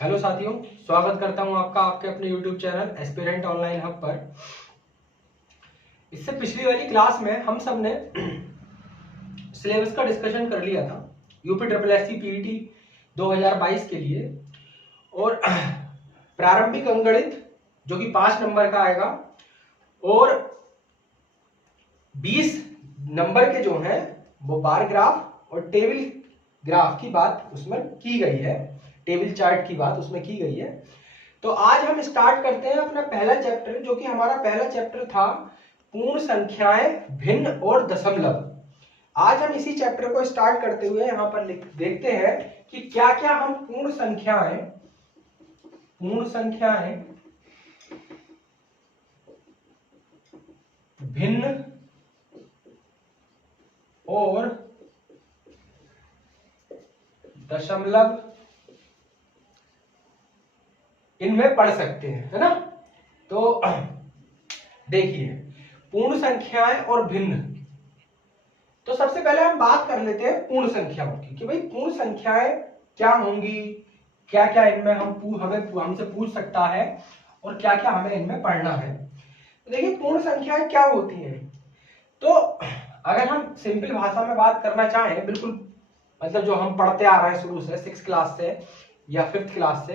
Hello साथियों, स्वागत करता हूं आपका आपके अपने YouTube channel aspirant online hub पर। इससे पिछली वाली क्लास में हम सब ने सिलेबस का डिस्कशन कर लिया था UP triple S C PET 2022 के लिए। और प्रारंभिक अंकगणित जो कि 5 नंबर का आएगा और 20 नंबर के जो हैं वो बार ग्राफ और टेबल ग्राफ की बात उसमें की गई है, टेबल चार्ट की बात उसमें की गई है। तो आज हम स्टार्ट करते हैं अपना पहला चैप्टर, जो कि हमारा पहला चैप्टर था पूर्ण संख्याएं, भिन्न और दशमलव। आज हम इसी चैप्टर को स्टार्ट करते हुए यहाँ पर देखते हैं कि क्या क्या हम पूर्ण संख्याएं, भिन्न और दशमलव इनमें पढ़ सकते हैं, है ना। तो देखिए, पूर्ण संख्याएं और भिन्न। तो सबसे पहले हम बात कर लेते हैं पूर्ण संख्याओं की कि भाई पूर्ण संख्याएं क्या होंगी, क्या क्या इनमें हमसे पूछ सकता है और क्या क्या हमें इनमें पढ़ना है। तो देखिए, पूर्ण संख्याएं क्या होती हैं। तो अगर हम सिंपल भाषा में बात करना चाहें, बिल्कुल मतलब जो हम पढ़ते आ रहे हैं शुरू से 6th क्लास से या 5th क्लास से,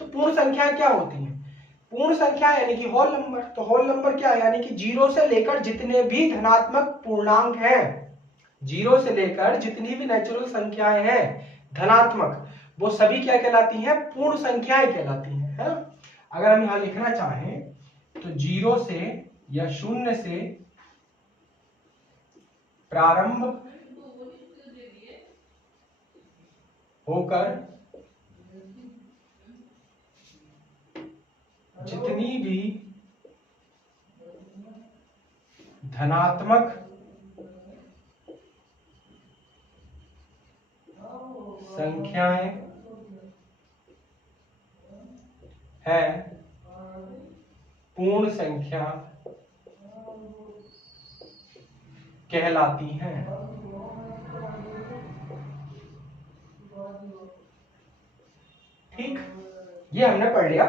तो पूर्ण संख्याएं क्या होती हैं। पूर्ण संख्या यानी कि होल नंबर। तो होल नंबर क्या है, यानी कि 0 से लेकर जितने भी धनात्मक पूर्णांक हैं, 0 से लेकर जितनी भी नेचुरल संख्याएं हैं धनात्मक, वो सभी क्या कहलाती हैं, पूर्ण संख्याएं कहलाती हैं, है ना। अगर हम यहां लिखना चाहें तो 0 से या 0 से प्रारंभ होकर जितनी भी धनात्मक संख्याएं हैं पूर्ण संख्या कहलाती हैं। ठीक, ये हमने पढ़ लिया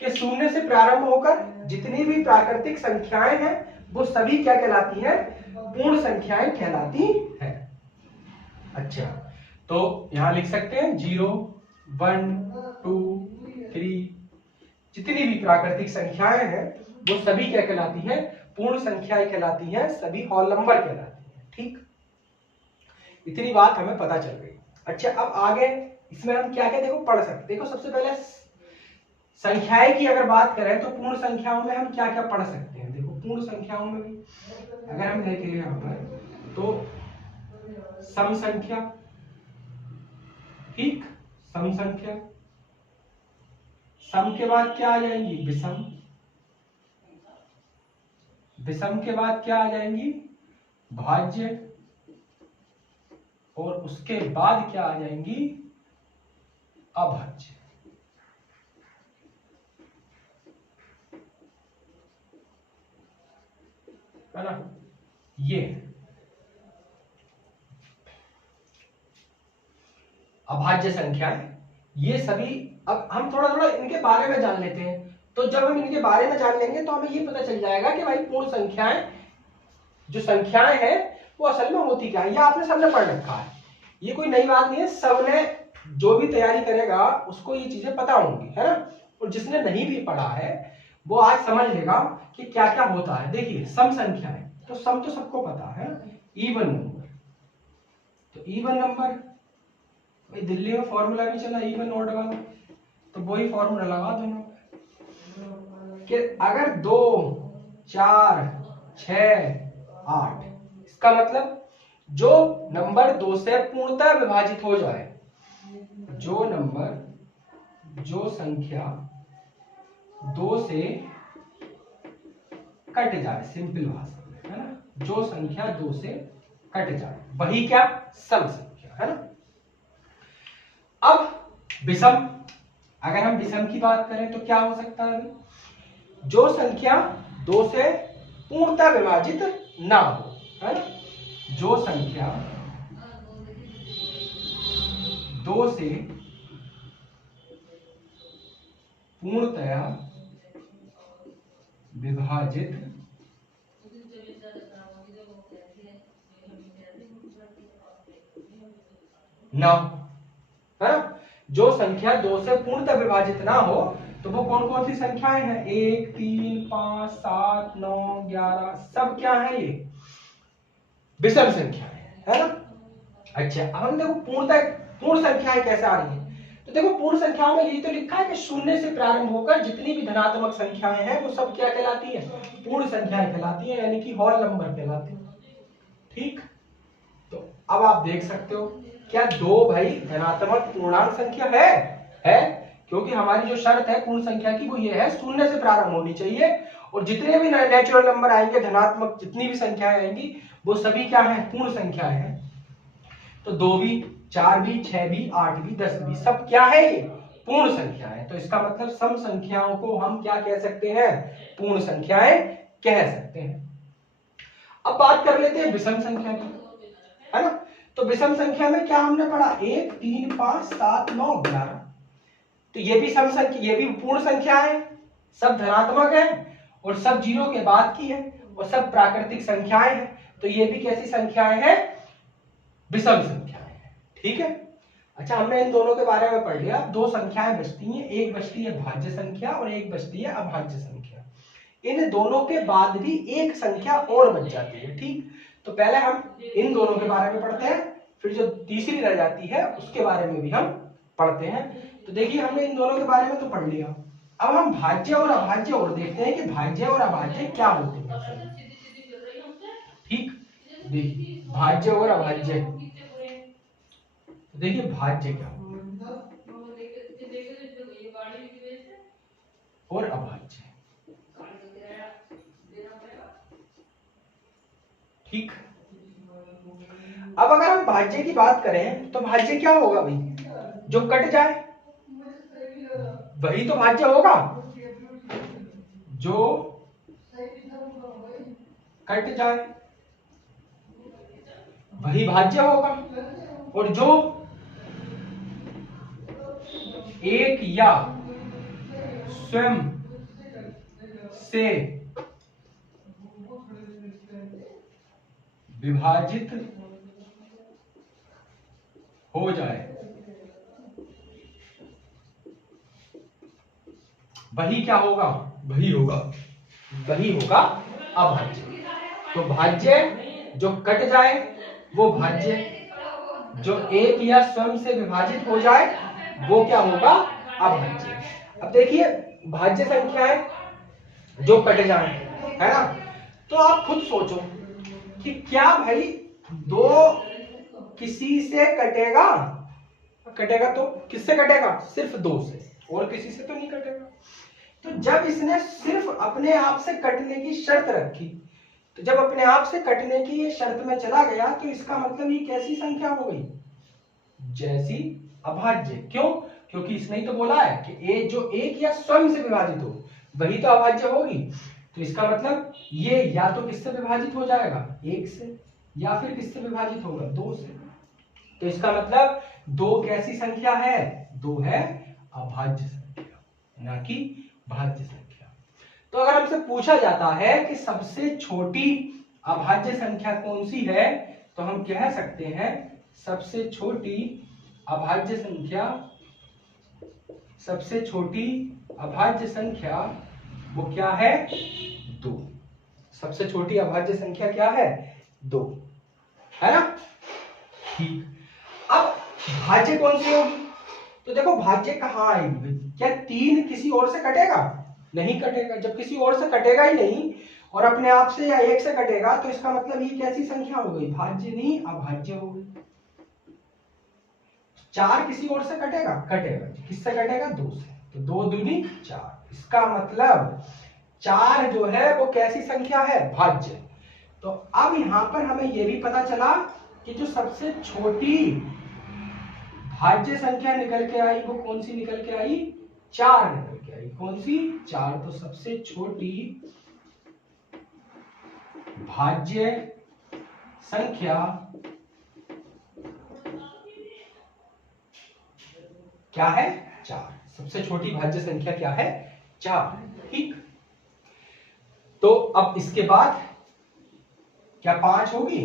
कि 0 से प्रारंभ होकर जितनी भी प्राकृतिक संख्याएं हैं वो सभी क्या कहलाती हैं, पूर्ण संख्याएं कहलाती हैं। अच्छा, तो यहां लिख सकते हैं 0, 1, 2, 3, जितनी भी प्राकृतिक संख्याएं हैं वो सभी क्या कहलाती हैं, पूर्ण संख्याएं कहलाती हैं, सभी होल नंबर कहलाती हैं। ठीक, इतनी बात हमें पता चल गई। अच्छा, अब आगे इसमें हम क्या क्या देखो पढ़ सकते। देखो, सबसे पहले संख्याएं की अगर बात करें तो पूर्ण संख्याओं में हम क्या क्या पढ़ सकते हैं। देखो, पूर्ण संख्याओं में भी अगर हम देखें यहाँ पर तो सम संख्या, ठीक, सम संख्या, सम के बाद क्या आ जाएंगी, विषम, विषम के बाद क्या आ जाएंगी, भाज्य, और उसके बाद क्या आ जाएंगी, अभाज्य, है ना। ये अभाज्य संख्याएं, ये सभी। अब हम थोड़ा थोड़ा इनके बारे में जान लेते हैं। तो जब हम इनके बारे में जान लेंगे तो हमें ये पता चल जाएगा कि भाई पूर्ण संख्याएं, जो संख्याएं हैं वो असल में होती क्या है। ये आपने सबने पढ़ रखा है, ये कोई नई बात नहीं है, सबने जो भी तैयारी करेगा उसको ये चीजें पता होंगी, है ना। और जिसने नहीं भी पढ़ा है वो आज समझ लेगा कि क्या क्या होता है। देखिए, सम संख्याएं, तो सम तो सबको पता है, इवन नंबर। तो इवन नंबर, भाई दिल्ली में फॉर्मूला भी चला इवन ऑड वाला, तो वही फॉर्मूला लगा दो कि अगर 2, 4, 6, 8, इसका मतलब जो नंबर 2 से पूर्णतः विभाजित हो जाए, जो संख्या 2 से कट जाए, सिंपल भाषा में, है ना, जो संख्या 2 से कट जाए वही क्या, सम संख्या, है ना। अब विषम, अगर हम विषम की बात करें तो क्या हो सकता है, जो संख्या 2 से पूर्णतः विभाजित ना हो, है ना। जो संख्या 2 से पूर्णतया विभाजित ना हो, है ना। जो संख्या 2 से पूर्णतः विभाजित ना हो तो वो कौन कौन सी संख्याएं हैं? 1, 3, 5, 7, 9, 11 सब क्या है? ये विषम संख्याएं है ना। अच्छा, अब हम देखो पूर्ण संख्याएं कैसे आ रही है। तो देखो पूर्ण संख्याओं में यही तो लिखा है कि शून्य से प्रारंभ होकर जितनी भी धनात्मक संख्याएं हैं वो सब क्या कहलाती है? पूर्ण संख्याएं कहलाती है, यानी कि होल नंबर कहलाती है। ठीक, तो अब आप देख सकते हो क्या 2 भाई धनात्मक पूर्णांक संख्या है, क्योंकि हमारी जो शर्त है पूर्ण संख्या की वो ये है शून्य से प्रारंभ होनी चाहिए और जितने भी नेचुरल नंबर आएंगे धनात्मक जितनी भी संख्याएं आएंगी वो सभी क्या है? पूर्ण संख्याएं हैं। तो 2 भी, 4 भी, 6 भी, 8 भी, 10 भी सब क्या है? ये पूर्ण संख्या है। तो इसका मतलब सम संख्याओं को हम क्या कह सकते हैं? पूर्ण संख्याएं कह सकते हैं। अब बात कर लेते हैं विषम संख्या की, है ना। तो विषम संख्या में क्या हमने पढ़ा? 1, 3, 5, 7, 9, 11। तो ये भी सम संख्या, ये भी पूर्ण संख्या है, सब धनात्मक है और सब जीरो के बाद की है और सब प्राकृतिक संख्याएं हैं। तो ये भी कैसी संख्याएं हैं? विषम संख्याएं हैं। ठीक है। अच्छा, हमने इन दोनों के बारे में पढ़ लिया। 2 संख्याएं बचती हैं, एक बचती है भाज्य संख्या और एक बचती है अभाज्य संख्या। इन दोनों के बाद भी एक संख्या और बच जाती है। ठीक, तो पहले हम इन दोनों के बारे में पढ़ते हैं, फिर जो तीसरी रह जाती है उसके बारे में भी हम पढ़ते हैं। तो देखिए हमने इन दोनों के बारे में तो पढ़ लिया, अब हम भाज्य और अभाज्य और देखते हैं कि भाज्य और अभाज्य क्या होते हैं। ठीक, देखिए भाज्य और अभाज्य, देखिए भाज्य क्या और अभाज्य। ठीक, अब अगर हम भाज्य की बात करें तो भाज्य क्या होगा भाई? जो कट जाए वही तो भाज्य होगा, जो कट जाए वही भाज्य होगा और जो एक या स्वयं से विभाजित हो जाए वही क्या होगा? वही होगा अभाज्य। तो भाज्य जो कट जाए वो भाज्य, जो एक या स्वयं से विभाजित हो जाए वो क्या होगा? अभाज्य। अब देखिए भाज्य संख्याएं जो कट जाए, है ना। तो आप खुद सोचो कि क्या भाई 2 किसी से कटेगा तो किससे कटेगा? सिर्फ 2 से, और किसी से तो नहीं कटेगा। तो जब इसने सिर्फ अपने आप से कटने की शर्त रखी, तो जब अपने आप से कटने की ये शर्त में चला गया तो इसका मतलब ये कैसी संख्या हो गई? जैसी अभाज्य। क्यों? क्योंकि इसने ही तो बोला है कि जो एक या स्वयं से विभाजित हो वही तो अभाज्य होगी। तो इसका मतलब ये या तो किससे विभाजित हो जाएगा? 1 से, या फिर किससे विभाजित होगा? 2 से। तो इसका मतलब 2 कैसी संख्या है? 2 है अभाज्य संख्या, ना कि भाज्य संख्या। तो अगर हमसे पूछा जाता है कि सबसे छोटी अभाज्य संख्या कौन सी है, तो हम कह सकते हैं सबसे छोटी अभाज्य संख्या वो क्या है? 2। सबसे छोटी अभाज्य संख्या क्या है? 2, है ना। ठीक, अब भाज्य कौन सी होगी? तो देखो भाज्य कहाँ आएगी? क्या 3 किसी और से कटेगा? नहीं कटेगा। जब किसी और से कटेगा ही नहीं और अपने आप से या 1 से कटेगा तो इसका मतलब ये कैसी संख्या हो गई? भाज्य नहीं अभाज्य हो गई। 4 किसी और से कटेगा? किससे कटेगा? 2 से। तो 2 दूनी 4, इसका मतलब 4 जो है वो कैसी संख्या है? भाज्य। तो अब यहां पर हमें यह भी पता चला कि जो सबसे छोटी भाज्य संख्या निकल के आई वो कौन सी निकल के आई? 4 निकल के आई। कौन सी? 4। तो सबसे छोटी भाज्य संख्या क्या है? 4। सबसे छोटी भाज्य संख्या क्या है? 4। ठीक, तो अब इसके बाद क्या 5 होगी?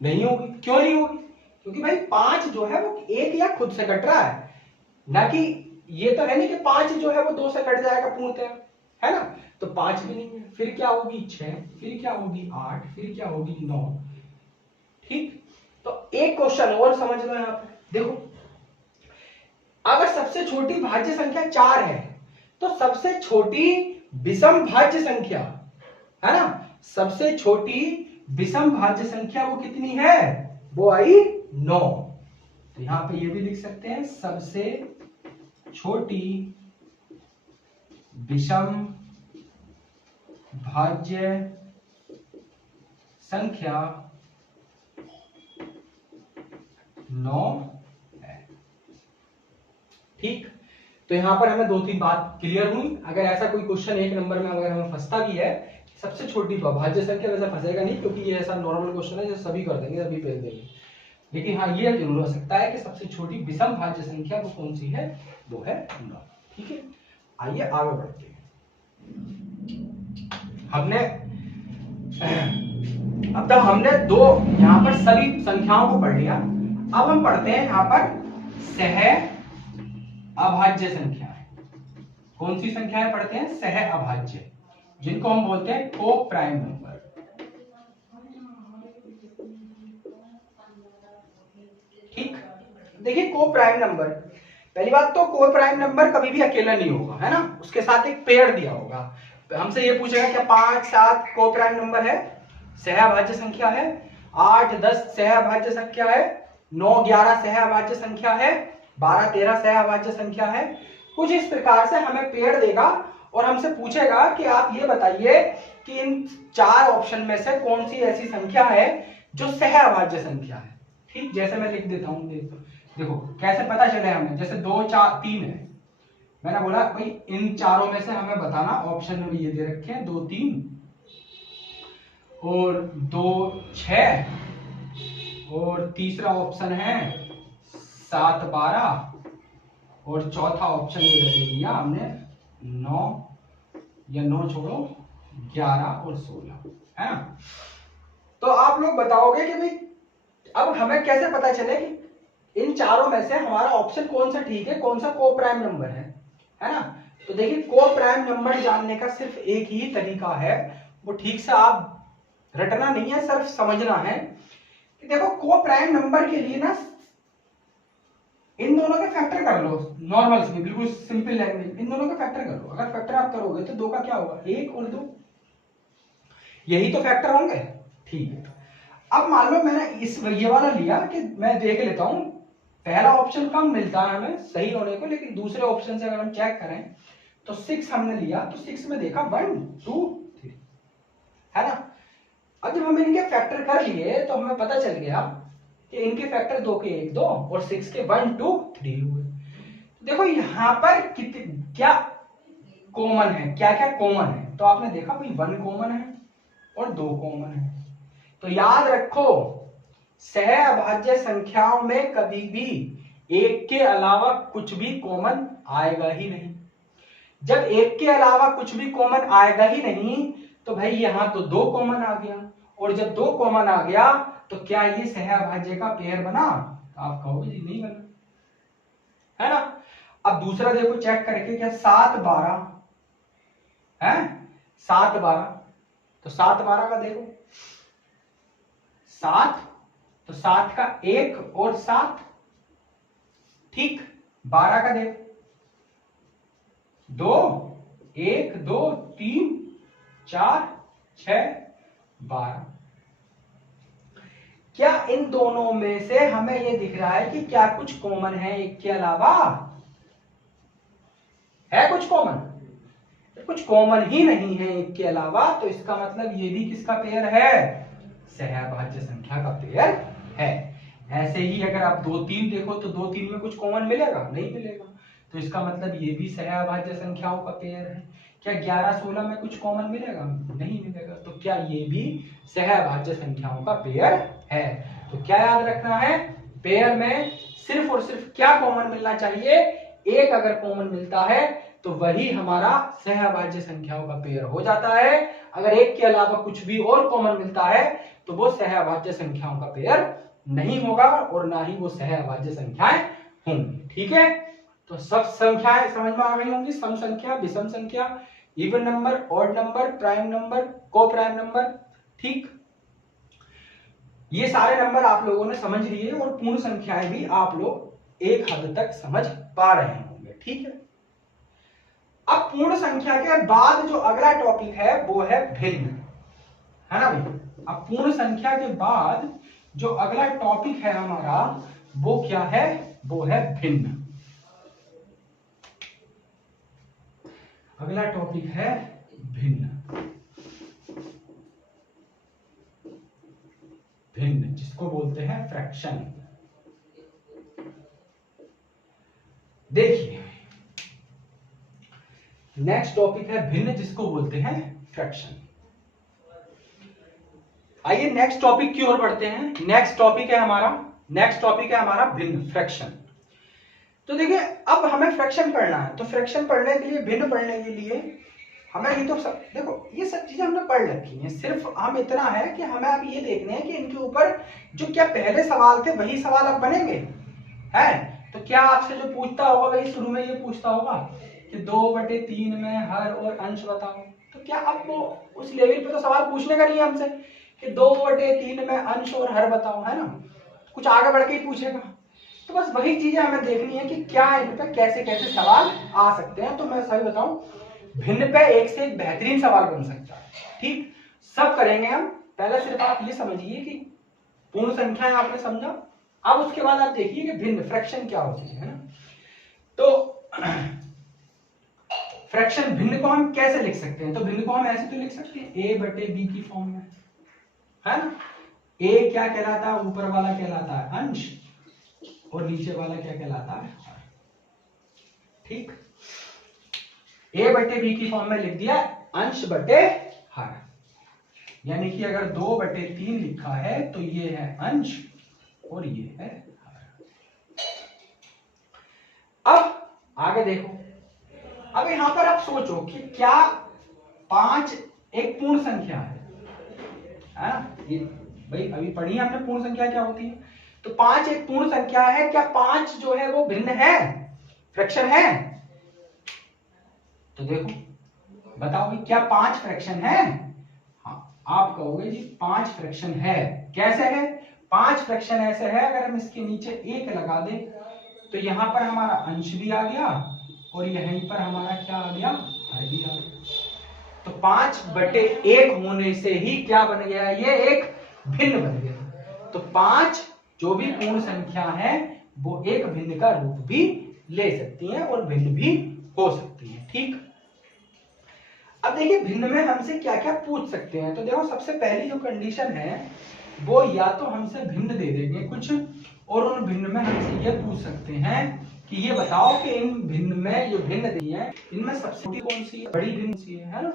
नहीं होगी। क्यों नहीं होगी? क्योंकि भाई 5 जो है वो एक या खुद से कट रहा है, ना कि ये तो है नहीं कि 5 जो है वो 2 से कट जाएगा पूर्णतः, है ना। तो 5 भी नहीं है, फिर क्या होगी? 6, फिर क्या होगी? 8, फिर क्या होगी? 9। ठीक, तो एक क्वेश्चन और समझ लो यहां पर। देखो, अगर सबसे छोटी भाज्य संख्या 4 है तो सबसे छोटी विषम भाज्य संख्या, है ना, सबसे छोटी विषम भाज्य संख्या वो कितनी है? वो आई 9। तो यहां पे ये भी लिख सकते हैं, सबसे छोटी विषम भाज्य संख्या 9 है। ठीक, तो यहां पर हमें 2-3 बात क्लियर हुई। अगर ऐसा कोई क्वेश्चन 1 नंबर में अगर हमें फंसता भी है, सबसे छोटी भाज्य संख्या, वैसे फंसेगा नहीं क्योंकि ये ऐसा नॉर्मल क्वेश्चन है जो सभी कर देंगे, सभी फेल देंगे। लेकिन हाँ, ये जरूर हो सकता है कि सबसे छोटी विषम भाज्य संख्या वो कौन सी है? वो है 9। ठीक है, आइए आगे बढ़ते हैं। अब तक हमने दो यहां पर सभी संख्याओं को पढ़ लिया। अब हम पढ़ते हैं यहां पर सह अभाज्य संख्या। कौन सी संख्याएं पढ़ते हैं? सह अभाज्य, जिनको हम बोलते हैं को प्राइम नंबर। ठीक, देखिए को प्राइम नंबर, पहली बात तो को प्राइम नंबर कभी भी अकेला नहीं होगा, है ना, उसके साथ एक पेयर दिया होगा। हमसे ये पूछेगा क्या 5, 7 को प्राइम नंबर है, सहअभाज्य संख्या है, 8, 10 सहअभाज्य संख्या है, 9, 11 सहअभाज्य संख्या है, 12, 13 सहअभाज्य संख्या है। कुछ इस प्रकार से हमें पेयर देगा और हमसे पूछेगा कि आप ये बताइए कि इन 4 ऑप्शन में से कौन सी ऐसी संख्या है जो सहअभाज्य संख्या है। ठीक, जैसे मैं लिख देता हूं, देखो कैसे पता चले हमें। जैसे 2, 4, 3 है, मैंने बोला भाई इन चारों में से हमें बताना, ऑप्शन में ये दे रखे हैं 2, 3 और 2, 6 और तीसरा ऑप्शन है 7, 12 और चौथा ऑप्शन ये दे दिया हमने 9 या 9 छोड़ो 11 और 16, है ना। तो आप लोग बताओगे कि भाई अब हमें कैसे पता चले कि इन चारों में से हमारा ऑप्शन कौन सा ठीक है, कौन सा को प्राइम नंबर है ना। तो देखिए को प्राइम नंबर जानने का सिर्फ एक ही तरीका है, वो ठीक से आप रटना नहीं है, सिर्फ समझना है कि देखो को प्राइम नंबर के लिए ना इन दोनों के फैक्टर कर लो, नॉर्मल से बिल्कुल सिंपल लैंग्वेज, इन दोनों के फैक्टर कर लो। अगर फैक्टर आप करोगे तो 2 का क्या होगा? 1 और 2, यही तो फैक्टर होंगे। ठीक है, अब मान लो मैंने ये वाला लिया कि मैं देख लेता हूं, पहला ऑप्शन कम मिलता है हमें सही होने को, लेकिन दूसरे ऑप्शन से अगर हम चेक करें तो 6 हमने लिया, तो 6 में देखा 1, 2, 3, है ना। अब जब हम इनके फैक्टर कर लिए तो हमें पता चल गया कि इनके फैक्टर 2 के 1, 2 और 6 के 1, 2, 3 हुए। देखो यहां पर क्या कॉमन है, क्या क्या कॉमन है, तो आपने देखा भाई 1 कॉमन है और 2 कॉमन है। तो याद रखो सहअभाज्य संख्याओं में कभी भी 1 के अलावा कुछ भी कॉमन आएगा ही नहीं। जब 1 के अलावा कुछ भी कॉमन आएगा ही नहीं तो भाई यहां तो 2 कॉमन आ गया, और जब 2 कॉमन आ गया तो क्या ये सहअभाज्य का पेयर बना? तो आप कहोगे जी नहीं बना, है ना। अब दूसरा देखो चेक करके, क्या 7, 12 है, 7, 12, तो 7, 12 का देखो 7, तो 7 का 1 और 7, ठीक। 12 का देखो 2, 1, 2, 3, 4, 6, 12। क्या इन दोनों में से हमें यह दिख रहा है कि क्या कुछ कॉमन है 1 के अलावा? है कुछ कॉमन? कुछ कॉमन ही नहीं है 1 के अलावा, तो इसका मतलब ये भी किसका पेयर है? सहअभाज्य संख्या का पेयर है। ऐसे ही अगर आप 2, 3 देखो तो 2, 3 में कुछ कॉमन मिलेगा? नहीं मिलेगा, तो इसका मतलब ये भी सहअभाज्य संख्याओं का पेयर है। क्या 11, 16 में कुछ कॉमन मिलेगा? नहीं मिलेगा, तो क्या ये भी सहअभाज्य संख्याओं का पेयर है? तो क्या याद रखना है, पेयर में सिर्फ और सिर्फ क्या कॉमन मिलना चाहिए? एक अगर कॉमन मिलता है तो वही हमारा सहअभाज्य संख्याओं का पेयर हो जाता है। अगर एक के अलावा कुछ भी और कॉमन मिलता है तो वो सहअभाज्य संख्याओं का पेयर नहीं होगा और ना ही वो सहअभाज्य संख्याएं होंगी। ठीक है, तो सब संख्याएं समझ में आ गई होंगी, सम संख्या, विषम संख्या, even number, odd number, prime number, को प्राइम नंबर। ठीक, ये सारे नंबर आप लोगों ने समझ लिए और पूर्ण संख्याएं भी आप लोग एक हद तक समझ पा रहे होंगे। ठीक है, अब पूर्ण संख्या के बाद जो अगला टॉपिक है वो है भिन्न, है ना भाई। अब पूर्ण संख्या के बाद जो अगला टॉपिक है हमारा वो क्या है, वो है भिन्न। अगला टॉपिक है भिन्न। भिन्न जिसको बोलते हैं फ्रैक्शन। देखिए नेक्स्ट टॉपिक है भिन्न जिसको बोलते हैं फ्रैक्शन। आइए नेक्स्ट टॉपिक की ओर बढ़ते हैं। नेक्स्ट टॉपिक है हमारा भिन्न, फ्रैक्शन। तो देखिए अब हमें फ्रैक्शन पढ़ना है, तो फ्रैक्शन पढ़ने के लिए, भिन्न पढ़ने के लिए हमें ये तो सब देखो ये सब चीजें हमने पढ़ रखी हैं। सिर्फ हम इतना है कि हमें अब ये देखने हैं कि इनके ऊपर जो क्या पहले सवाल थे वही सवाल अब बनेंगे हैं। तो क्या आपसे जो पूछता होगा वही शुरू में ये पूछता होगा कि 2/3 में हर और अंश बताओ, तो क्या अब वो उस लेवल पे तो सवाल पूछने का नहीं है हमसे कि 2/3 में अंश और हर बताओ, है ना। कुछ आगे बढ़ के ही पूछेगा। तो बस वही चीजें हमें देखनी है कि क्या इन पे कैसे कैसे सवाल आ सकते हैं। तो मैं सही बताऊं, भिन्न पे एक से एक बेहतरीन सवाल बन सकता है। ठीक, सब करेंगे हम। पहले सिर्फ आप ये समझिए कि पूर्ण संख्याएं आपने समझा, अब उसके बाद आप देखिए कि भिन्न, फ्रैक्शन क्या होती है ना। तो फ्रैक्शन भिन्न को हम कैसे लिख सकते हैं, तो भिन्न को हम ऐसे तो लिख सकते हैं a/b की फॉर्म में, है ना। a क्या कहलाता है, ऊपर वाला कहलाता है अंश और नीचे वाला क्या कहलाता है हर। ठीक, a/b की फॉर्म में लिख दिया अंश बटे हर, यानी कि अगर 2/3 लिखा है तो ये है अंश और ये है हर। अब आगे देखो, अब यहां पर आप सोचो कि क्या 5 एक पूर्ण संख्या है ना। ये भाई अभी पढ़ी है हमने पूर्ण संख्या क्या होती है। तो 5 एक पूर्ण संख्या है, क्या 5 जो है वो भिन्न है, फ्रैक्शन है। तो देखो बताओ कि क्या 5 फ्रैक्शन है। हाँ, आप कहोगे जी 5 फ्रैक्शन है। कैसे है 5 फ्रैक्शन? ऐसे है, अगर हम इसके नीचे 1 लगा दें तो यहां पर हमारा अंश भी आ गया और यहीं पर हमारा क्या आ गया, हर भी आ गया। तो 5/1 होने से ही क्या बन गया, ये एक भिन्न बन गया। तो 5 जो भी पूर्ण संख्या है वो एक भिन्न का रूप भी ले सकती हैं और भिन्न भी हो सकती हैं। ठीक, अब देखिए भिन्न में हमसे क्या क्या पूछ सकते हैं। तो देखो सबसे पहली जो कंडीशन है वो या तो हमसे भिन्न दे देंगे कुछ, और उन भिन्न में हमसे ये पूछ सकते हैं कि ये बताओ कि इन भिन्न में जो भिन्न दी है इनमें सबसे छोटी कौन सी है, बड़ी भिन्न सी है ना।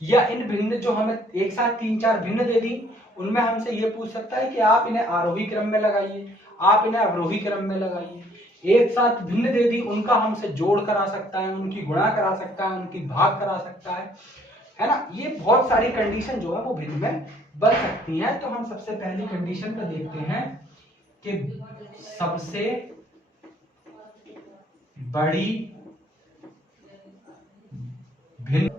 या इन भिन्न जो हमें एक साथ 3-4 भिन्न दे दी उनमें हमसे ये पूछ सकता है कि आप इन्हें आरोही क्रम में लगाइए, आप इन्हें अवरोही क्रम में लगाइए। एक साथ भिन्न दे दी उनका हमसे जोड़ करा सकता है, उनकी गुणा करा सकता है, उनकी भाग करा सकता है ना। ये बहुत सारी कंडीशन जो है वो भिन्न में बन सकती हैं। तो हम सबसे पहली कंडीशन को देखते हैं कि सबसे बड़ी भिन्न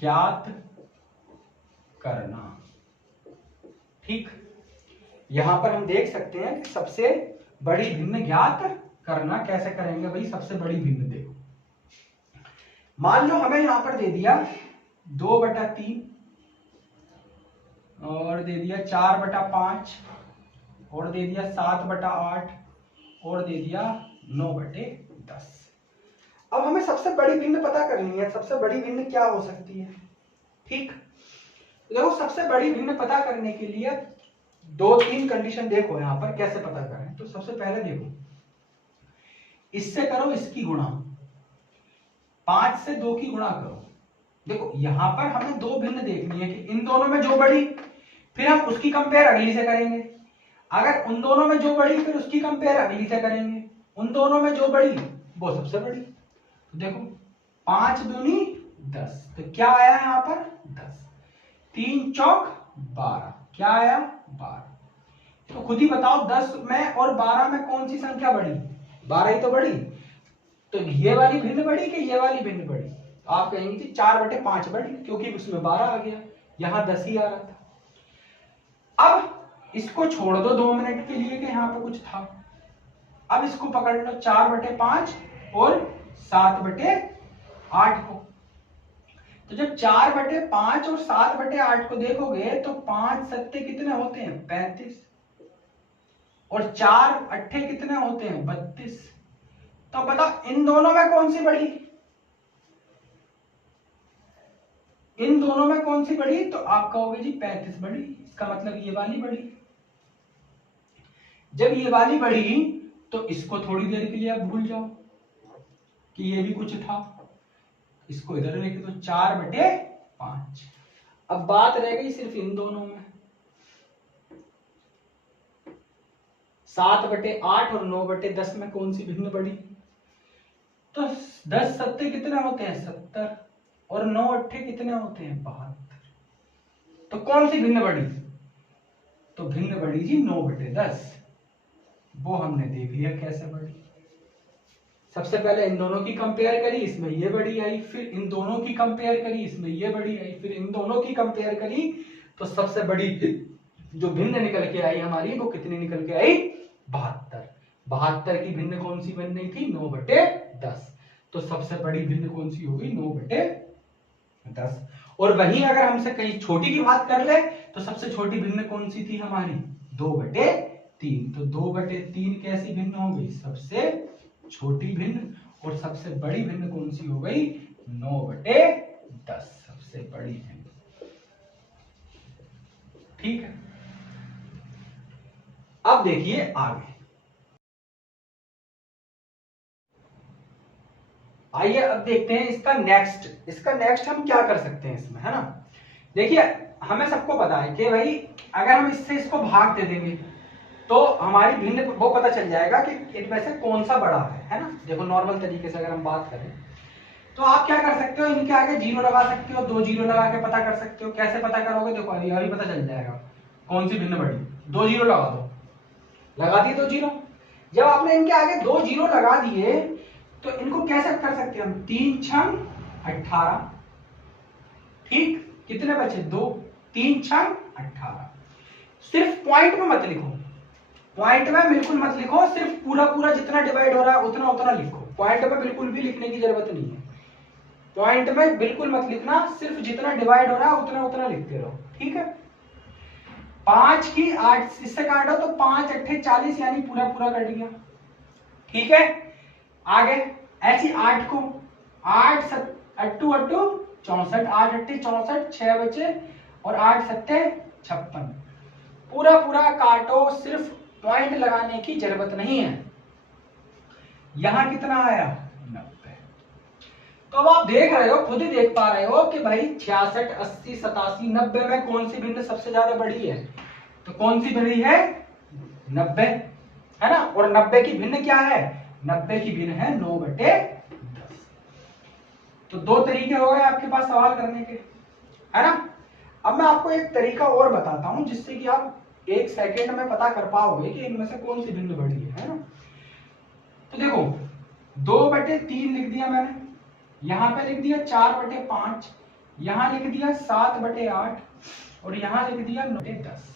ज्ञात करना। ठीक, यहां पर हम देख सकते हैं कि सबसे बड़ी भिन्न ज्ञात करना कैसे करेंगे भाई। सबसे बड़ी भिन्न देखो, मान लो हमें यहां पर दे दिया 2/3 और दे दिया 4/5 और दे दिया 7/8 और दे दिया 9/10। अब हमें सबसे बड़ी भिन्न पता करनी है। सबसे बड़ी भिन्न क्या हो सकती है। ठीक, देखो सबसे बड़ी भिन्न पता करने के लिए 2-3 कंडीशन देखो यहां पर कैसे पता करें। तो सबसे पहले देखो, इससे करो इसकी गुणा, 5 से 2 की गुणा करो। देखो यहां पर हमें 2 भिन्न देखनी है कि इन दोनों में जो बड़ी, फिर हम उसकी कंपेयर अगली से करेंगे। अगर उन दोनों में जो बड़ी फिर उसकी कंपेयर अगली से करेंगे, उन दोनों में जो बड़ी वो सबसे बड़ी। तो देखो 5 दूनी 10, तो क्या आया यहां पर 10, 3 चौक 12, क्या आया 12। तो खुद ही बताओ 10 में और 12 में कौन सी संख्या बड़ी, 12 ही तो बड़ी। तो ये वाली भिन्न बड़ी कि ये वाली भिन्न बड़ी, तो आप कहेंगे कि 4/5 बड़ी, क्योंकि उसमें 12 आ गया, यहां 10 ही आ रहा था। अब इसको छोड़ दो 2 मिनट के लिए कि यहां पे कुछ था। अब इसको पकड़ लो 4/5 और 7/8 को। तो जब 4/5 और 7/8 को देखोगे तो 5 सत्ते कितने होते हैं 35, और 4 अट्ठे कितने होते हैं 32। तो बताओ इन दोनों में कौन सी बड़ी, इन दोनों में कौन सी बड़ी। तो आप कहोगे जी 35 बड़ी, इसका मतलब ये वाली बड़ी। जब ये वाली बड़ी तो इसको थोड़ी देर के लिए आप भूल जाओ कि ये भी कुछ था, इसको इधर लेके तो 4/5। अब बात रह गई सिर्फ इन दोनों में, 7/8 और 9/10 में कौन सी भिन्न बड़ी। तो 10 सत्ते कितने होते हैं 70, और 9 अट्ठे कितने होते हैं 72। तो कौन सी भिन्न बड़ी, तो भिन्न बड़ी जी 9/10। वो हमने देख लिया कैसे बड़ी। सबसे पहले इन दोनों की कंपेयर करी, इसमें ये बड़ी आई, फिर इन दोनों की कंपेयर करी, इसमें ये बड़ी आई, फिर इन दोनों की कंपेयर करी, तो सबसे बड़ी जो भिन्न निकल के आई हमारी वो कितनी निकल के आई 72। 72 की भिन्न कौन सी बन रही थी 9/10। तो सबसे बड़ी भिन्न कौन सी होगी 9/10। और वहीं अगर हमसे कहीं छोटी की बात कर ले तो सबसे छोटी भिन्न कौन सी थी हमारी 2/3। तो 2/3 कैसी भिन्न हो गई सबसे छोटी भिन्न, और सबसे बड़ी भिन्न कौन सी हो गई 9/10, सबसे बड़ी भिन्न। ठीक है, अब देखिए आगे। आइए अब देखते हैं इसका नेक्स्ट हम क्या कर सकते हैं इसमें, है ना। देखिए हमें सबको पता है कि भाई अगर हम इससे इसको भाग दे देंगे तो हमारी भिन्न वो पता चल जाएगा कि इनमें से कौन सा बड़ा है ना। देखो नॉर्मल तरीके से अगर हम बात करें तो आप क्या कर सकते हो, इनके आगे 0 लगा सकते हो, 2 0 लगा के पता कर सकते हो। कैसे पता करोगे, देखो अभी पता चल जाएगा कौन सी भिन्न बड़ी। 2 0 लगा दो, लगा दिए 2 0। जब आपने इनके आगे 2 0 लगा दिए तो इनको कैसे कर सकते हैं हम, 3 6 18। ठीक, कितने बचे 2, 3 6 18। सिर्फ पॉइंट में मत लिखो, पॉइंट में बिल्कुल मत लिखो, सिर्फ पूरा पूरा जितना डिवाइड हो रहा है उतना उतना लिखो। पॉइंट में बिल्कुल भी लिखने की जरूरत नहीं है, पॉइंट में बिल्कुल मत लिखना, सिर्फ जितना डिवाइड हो रहा है उतना उतना लिखते रहो। ठीक है, 5 की 8 इससे काटो तो 5 अट्ठे 40, यानी पूरा पूरा कट गया। ठीक है, आगे ऐसी 8 को 8 अट्टू अट्टू 64, 8 अट्ठे 64, 6 बचे और 8 सत्ते 56। पूरा पूरा काटो, सिर्फ पॉइंट लगाने की जरूरत नहीं है। यहां कितना आया 90। तो अब आप देख रहे हो, खुद ही देख पा रहे हो कि भाई 66 80 87 90 में कौन सी भिन्न सबसे ज्यादा बड़ी है। तो कौन सी बड़ी है 90, है ना। और 90 की भिन्न क्या है, 90 की भिन्न है 9/10। तो 2 तरीके हो गए आपके पास सवाल करने के, है ना। अब मैं आपको एक तरीका और बताता हूं जिससे कि आप 1 सेकेंड में पता कर पाओगे कि इनमें से कौन सी भिन्न बड़ी है ना। तो देखो 2/3 लिख दिया मैंने, यहां पे लिख दिया 4/5, यहां लिख दिया 7/8 और यहां लिख दिया 9/10।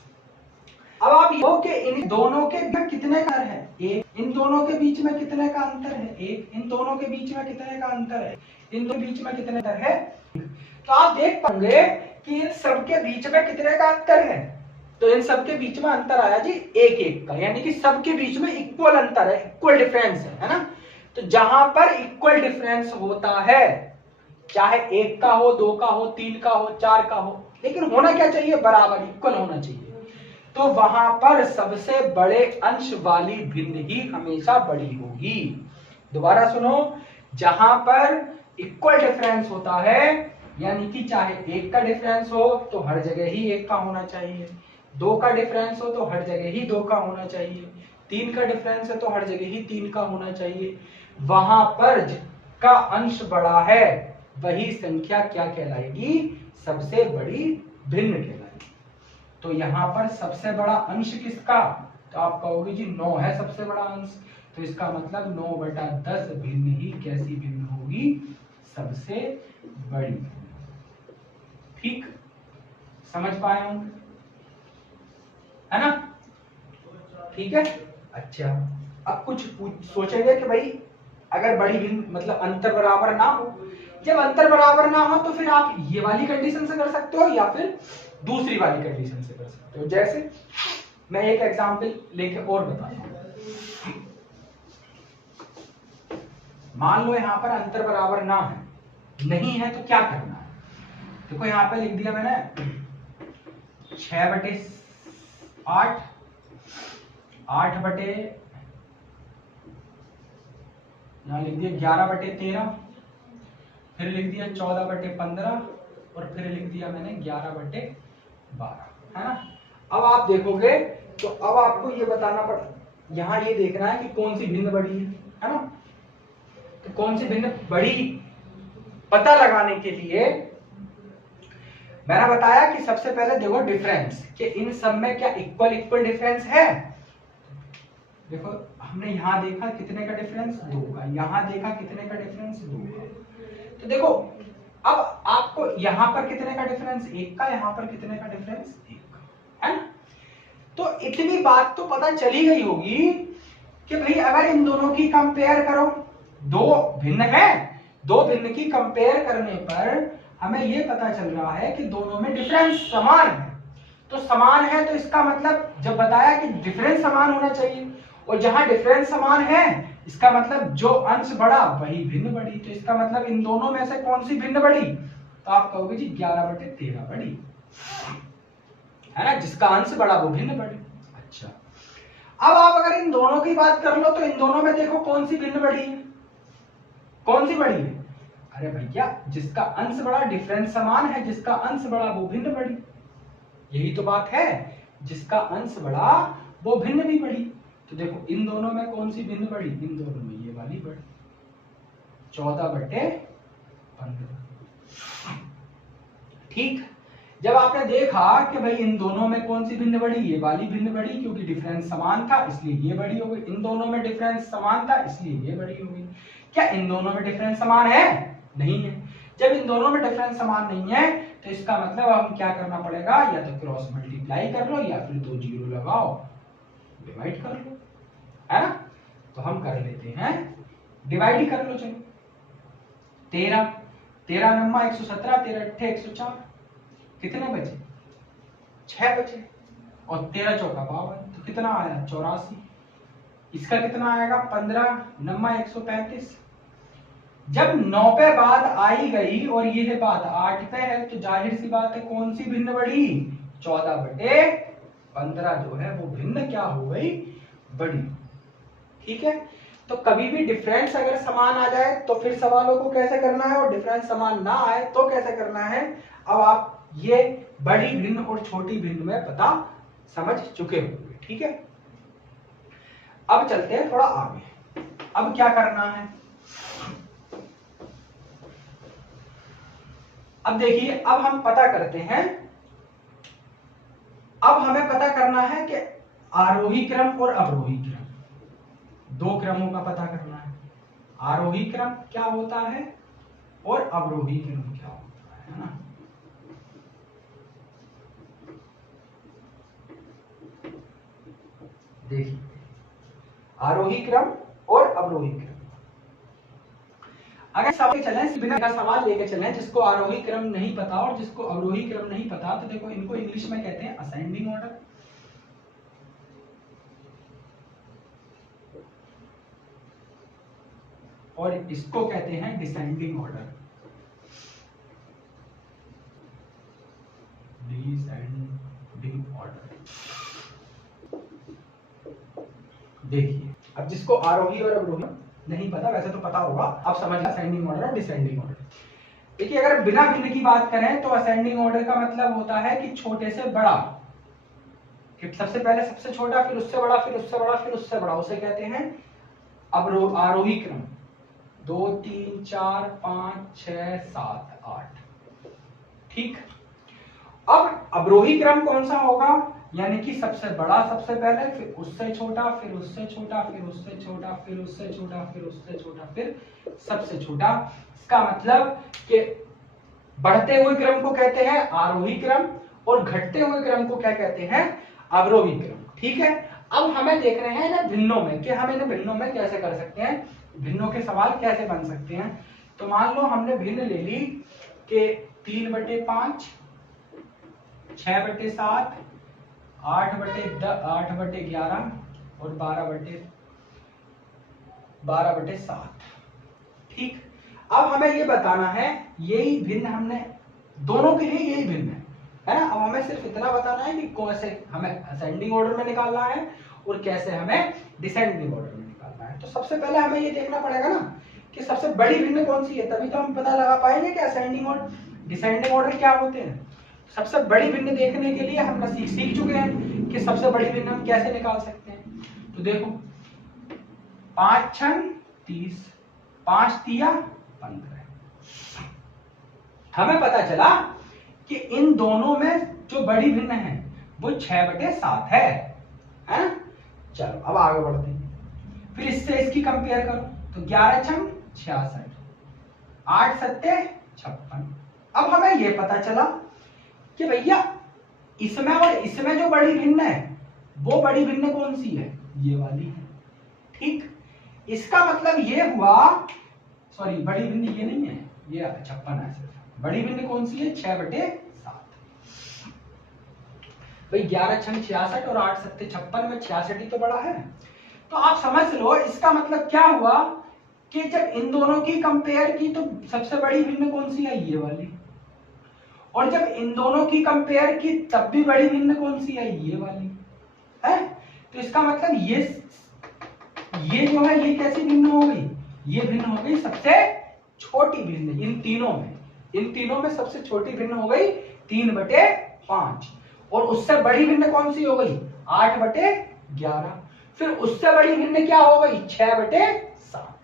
अब आप ये हो कि इन दोनों के बीच कितने का है 1, इन दोनों के बीच में कितने का अंतर है 1, इन दोनों के बीच में कितने का अंतर है, इन दोनों के बीच में कितने अंतर है। तो आप देख पाएंगे कि इन सबके बीच में कितने का अंतर है। तो इन सबके बीच में अंतर आया जी 1 1 का, यानी कि सबके बीच में इक्वल अंतर है, इक्वल डिफरेंस है ना। तो जहां पर इक्वल डिफरेंस होता है, चाहे 1 का हो 2 का हो 3 का हो 4 का हो, लेकिन होना क्या चाहिए बराबर, इक्वल होना चाहिए। तो वहां पर सबसे बड़े अंश वाली भिन्न ही हमेशा बड़ी होगी। दोबारा सुनो, जहां पर इक्वल डिफरेंस होता है, यानी कि चाहे 1 का डिफरेंस हो तो हर जगह ही 1 का होना चाहिए, 2 का डिफरेंस हो तो हर जगह ही 2 का होना चाहिए, 3 का डिफरेंस है तो हर जगह ही 3 का होना चाहिए। वहां पर जिसका अंश बड़ा है वही संख्या क्या कहलाएगी, सबसे बड़ी भिन्न कहलाएगी। तो यहाँ पर सबसे बड़ा अंश किसका, तो आप कहोगे जी 9 है सबसे बड़ा अंश, तो इसका मतलब 9/10 भिन्न ही कैसी भिन्न होगी, सबसे बड़ी। ठीक, समझ पाए होंगे, है ना? ठीक है। अच्छा, अब कुछ सोचेंगे कि भाई अगर बड़ी भिन्न मतलब अंतर बराबर ना हो, जब अंतर बराबर ना हो तो फिर आप ये वाली कंडीशन से कर सकते हो या फिर दूसरी वाली कंडीशन से कर सकते हो। जैसे मैं एक एग्जांपल लेके और बताता हूं। मान लो यहां पर अंतर बराबर ना है, नहीं है तो क्या करना है, देखो यहां पे लिख दिया मैंने 6/8, 8 यहाँ लिख दिया 11/13, फिर लिख दिया 14/15 और फिर लिख दिया मैंने 11/12, है ना? अब आप देखोगे तो अब आपको ये बताना पड़, यहाँ ये देखना है कि कौन सी भिन्न बड़ी है ना? तो कौन सी भिन्न बड़ी पता लगाने के लिए मैंने बताया कि सबसे पहले देखो डिफरेंस, कि इन सब में क्या इक्वल डिफरेंस है। देखो हमने यहां देखा कितने का डिफरेंस, 2 का, यहां देखा कितने का डिफरेंस, 2 का। तो देखो अब आपको यहां पर कितने का डिफरेंस, 1 का, यहां पर कितने का डिफरेंस, 1 का, है ना? तो इतनी बात तो पता चली गई होगी कि भाई अगर इन दोनों की कंपेयर करो, 2 भिन्न है, 2 भिन्न की कंपेयर करने पर हमें यह पता चल रहा है कि दोनों में डिफरेंस समान है। तो समान है तो इसका मतलब जब बताया कि डिफरेंस समान होना चाहिए, और जहां डिफरेंस समान है इसका मतलब जो अंश बड़ा वही भिन्न बड़ी। तो इसका मतलब इन दोनों में से कौन सी भिन्न बड़ी, तो आप कहोगे जी 11/13 बड़ी, है ना? जिसका अंश बड़ा वो भिन्न बड़ी। अच्छा, अब आप अगर इन दोनों की बात कर लो तो इन दोनों में देखो कौन सी भिन्न बड़ी है, कौन सी बड़ी है, अरे भैया जिसका अंश बड़ा, डिफरेंस समान है, जिसका अंश बड़ा वो भिन्न बड़ी, यही तो बात है, जिसका अंश बड़ा वो भिन्न भी बड़ी। तो देखो इन दोनों में कौन सी भिन्न बड़ी, इन दोनों में ये वाली बड़ी, 14/15। ठीक, जब आपने देखा कि भाई इन दोनों में कौन सी भिन्न बड़ी, ये वाली भिन्न बड़ी, क्योंकि डिफरेंस समान था इसलिए ये बड़ी हो गई, इन दोनों में डिफरेंस समान था इसलिए ये बड़ी हो गई। क्या इन दोनों में डिफरेंस समान है, नहीं है। जब इन दोनों में डिफरेंस समान नहीं है तो इसका मतलब हम क्या करना पड़ेगा, या तो क्रॉस मल्टीप्लाई कर लो या फिर 2 जीरो लगाओ, डिवाइड कर लो, है ना? तो हम कर लेते हैं डिवाइड ही कर लो। चलो 13 नम्मा 117, 13 अट्ठे 104, कितने बचे, 6 बचे, और 13 चौका 52, तो कितना आया 84। इसका कितना आएगा 15 नम्मा 135। जब 9 पे बात आई गई और ये बात 8 पे है तो जाहिर सी बात है कौन सी भिन्न बड़ी, 14/15 जो है वो भिन्न क्या हो गई, बड़ी। ठीक है, तो कभी भी डिफरेंस अगर समान आ जाए तो फिर सवालों को कैसे करना है, और डिफरेंस समान ना आए तो कैसे करना है, अब आप ये बड़ी भिन्न और छोटी भिन्न में पता समझ चुके होंगे। ठीक है, अब चलते हैं थोड़ा आगे। अब क्या करना है, अब देखिए, अब हम पता करते हैं, अब हमें पता करना है कि आरोही क्रम और अवरोही क्रम, 2 क्रमों का पता करना है। आरोही क्रम क्या होता है और अवरोही क्रम क्या होता है ना? देखिए, आरोही क्रम और अवरोही क्रम, अगर सवाल चलें, बिना का सवाल लेके चलें, जिसको आरोही क्रम नहीं पता और जिसको अवरोही क्रम नहीं पता, तो देखो इनको इंग्लिश में कहते हैं असेंडिंग ऑर्डर, और इसको कहते हैं डिसेंडिंग ऑर्डर। Descending order. देखिए, अब जिसको आरोही और अवरोही नहीं पता, वैसे तो पता होगा, आप समझ लें असेंडिंग ऑर्डर और डिसेंडिंग ऑर्डर। देखिए, अगर बिना भिन्न की बात करें तो असेंडिंग ऑर्डर का मतलब होता है कि छोटे से बड़ा, कि सबसे पहले सबसे छोटा, फिर उससे बड़ा, फिर उससे बड़ा, फिर उससे बड़ा, उसे कहते हैं आरोही क्रम। 2 3 4 5 6 7 8। ठीक। अब अवरोही क्रम कौन सा होगा, यानी कि सबसे बड़ा सबसे पहले, फिर उससे छोटा, फिर उससे छोटा, फिर उससे छोटा, फिर उससे छोटा, फिर उससे छोटा, फिर सबसे छोटा। इसका मतलब कि बढ़ते हुए क्रम को कहते हैं आरोही क्रम और घटते हुए क्रम को क्या कहते हैं, अवरोही क्रम। ठीक है। अब हमें देख रहे हैं ना भिन्नों में कि हम इन्हें भिन्नों में कैसे कर सकते हैं, भिन्नों के सवाल कैसे बन सकते हैं। तो मान लो हमने भिन्न ले ली कि 3/5, 6/7, 8/11 और 12/7। ठीक। अब हमें ये बताना है, यही भिन्न हमने दोनों के लिए यही भिन्न है ना। अब हमें सिर्फ इतना बताना है कि कैसे हमें असेंडिंग ऑर्डर में निकालना है और कैसे हमें डिसेंडिंग ऑर्डर में निकालना है। तो सबसे पहले हमें ये देखना पड़ेगा ना कि सबसे बड़ी भिन्न कौन सी है, तभी तो हम पता लगा पाएंगे कि असेंडिंग और डिसेंडिंग ऑर्डर क्या होते हैं। सबसे बड़ी भिन्न देखने के लिए हम सीख चुके हैं कि सबसे बड़ी भिन्न हम कैसे निकाल सकते हैं। तो देखो 5 6 30, 5 तिया 15। हमें पता चला कि इन दोनों में जो बड़ी भिन्न है वो 6/7 है ना। चलो अब आगे बढ़ते हैं, फिर इससे इसकी कंपेयर करो तो 11 6 66, 8 7 56। अब हमें यह पता चला कि भैया इसमें और इसमें जो बड़ी भिन्न है वो बड़ी भिन्न कौन सी है, ये वाली है। ठीक। इसका मतलब ये हुआ, सॉरी बड़ी भिन्न ये नहीं है, ये 56 है सिर्फ। बड़ी भिन्न कौन सी है, 6/7। भाई 11 6 66 और 8 7 56 में 66 ही तो बड़ा है। तो आप समझ लो इसका मतलब क्या हुआ कि जब इन दोनों की कंपेयर की तो सबसे बड़ी भिन्न कौन सी है, ये वाली। और जब इन दोनों की कंपेयर की तब भी बड़ी भिन्न कौन सी है, ये वाली है। तो इसका मतलब ये जो है ये कैसी भिन्न हो गई, ये भिन्न हो गई सबसे छोटी भिन्न। इन तीनों में सबसे छोटी भिन्न हो गई 3/5। और उससे बड़ी भिन्न कौन सी हो गई, 8/11। फिर उससे बड़ी भिन्न क्या हो गई, 6/7।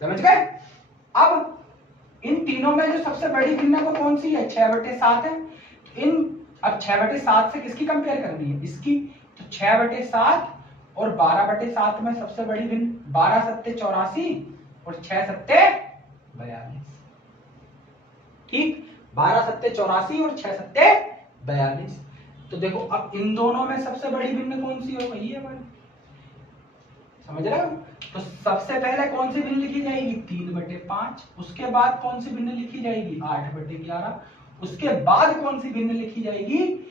समझ गए। अब इन तीनों में जो सबसे बड़ी भिन्न वो कौन सी है, 6/7 है। अब 6/7 से किसकी कंपेयर करनी है, इसकी। तो 6/7 और 12/7 में सबसे बड़ी भिन्न 12 7 84 और 6 7 42। ठीक। 12 7 84 और 6 7 42। तो देखो अब इन दोनों में सबसे बड़ी भिन्न कौन सी हो गई, ये वाली। समझ रहे हो। तो सबसे पहले कौन सी भिन्न लिखी जाएगी, 3/5। उसके बाद कौन सी भिन्न लिखी जाएगी, 8/11। उसके बाद कौन सी भिन्न लिखी जाएगी,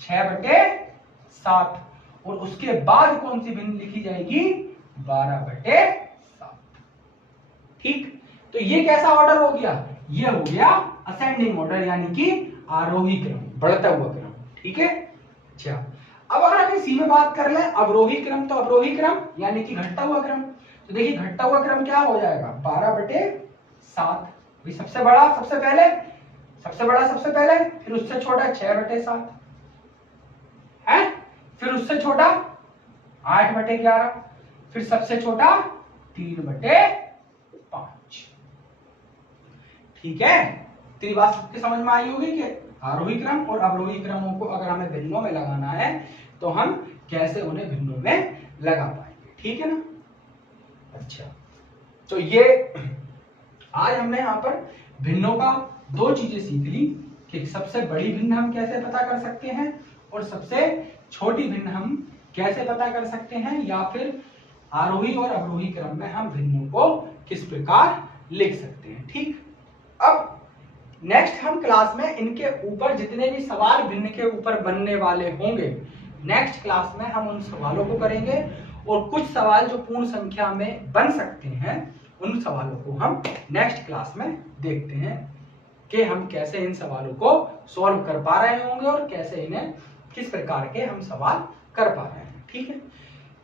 6/7। और उसके बाद कौन सी भिन्न लिखी जाएगी, 12/7। ठीक। तो ये कैसा ऑर्डर हो गया, ये हो गया असेंडिंग ऑर्डर, यानी कि आरोही क्रम, बढ़ता हुआ क्रम। ठीक है। अच्छा अब अगर हम इसी में बात कर ले अवरोही क्रम, तो अवरोही क्रम यानी कि घटता हुआ क्रम। तो देखिए घटता हुआ क्रम क्या हो जाएगा, 12/7। सबसे बड़ा सबसे पहले, फिर उससे छोटा 6/7 है, फिर उससे छोटा 8/11, फिर सबसे छोटा 3/5। ठीक है। तो ये बात सबके समझ में आई होगी कि आरोही क्रम और अवरोही क्रमों को अगर हमें भिन्नों में लगाना है तो हम कैसे उन्हें भिन्नों में लगा पाएंगे। ठीक है ना। अच्छा तो ये आज हमने यहाँ पर भिन्नों का 2 चीजें सीख ली कि सबसे बड़ी भिन्न हम कैसे पता कर सकते हैं और सबसे छोटी भिन्न हम कैसे पता कर सकते हैं, या फिर आरोही और अवरोही क्रम में हम भिन्नों को किस प्रकार लिख सकते हैं। ठीक। अब नेक्स्ट हम क्लास में इनके ऊपर जितने भी सवाल भिन्न के ऊपर बनने वाले होंगे, नेक्स्ट क्लास में हम उन सवालों को करेंगे। और कुछ सवाल जो पूर्ण संख्या में बन सकते हैं उन सवालों को हम नेक्स्ट क्लास में देखते हैं कि हम कैसे इन सवालों को सॉल्व कर पा रहे होंगे और कैसे इन्हें किस प्रकार के हम सवाल कर पा रहे हैं। ठीक है।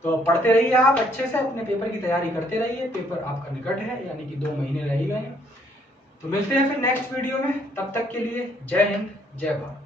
तो पढ़ते रहिए आप अच्छे से, अपने पेपर की तैयारी करते रहिए। पेपर आपका निकट है, यानी कि 2 महीने रह गए हैं। तो मिलते हैं फिर नेक्स्ट वीडियो में, तब तक के लिए जय हिंद जय भारत।